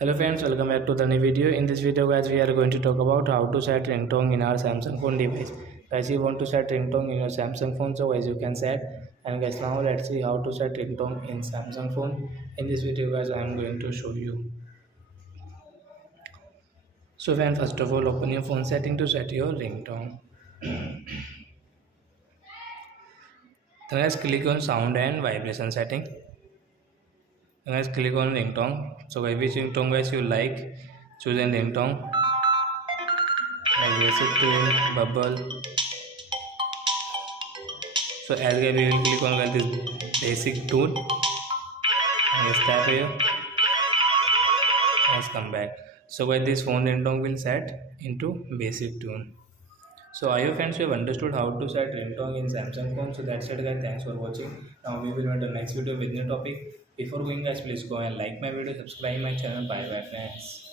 Hello friends, welcome back to the new video. In this video guys, we are going to talk about how to set ringtone in our Samsung phone device. Guys, you want to set ringtone in your Samsung phone, so guys you can set. And guys, now let's see how to set ringtone in Samsung phone. In this video guys, I am going to show you. So friend, first of all, open your phone setting to set your ringtone. Then guys, click on sound and vibration setting. Then guys, click on ringtone. So guys, which ringtone guys you like, choose a ringtone like basic tune, bubble. So as we will click on this basic tune and start here. Let's come back. So guys, this phone ringtone will set into basic tune. So I hope friends you have understood how to set ringtone in Samsung phone. So that's it guys, thanks for watching. Now we will meet the next video with new topic. Before going guys, please go and like my video, subscribe my channel. Bye bye friends.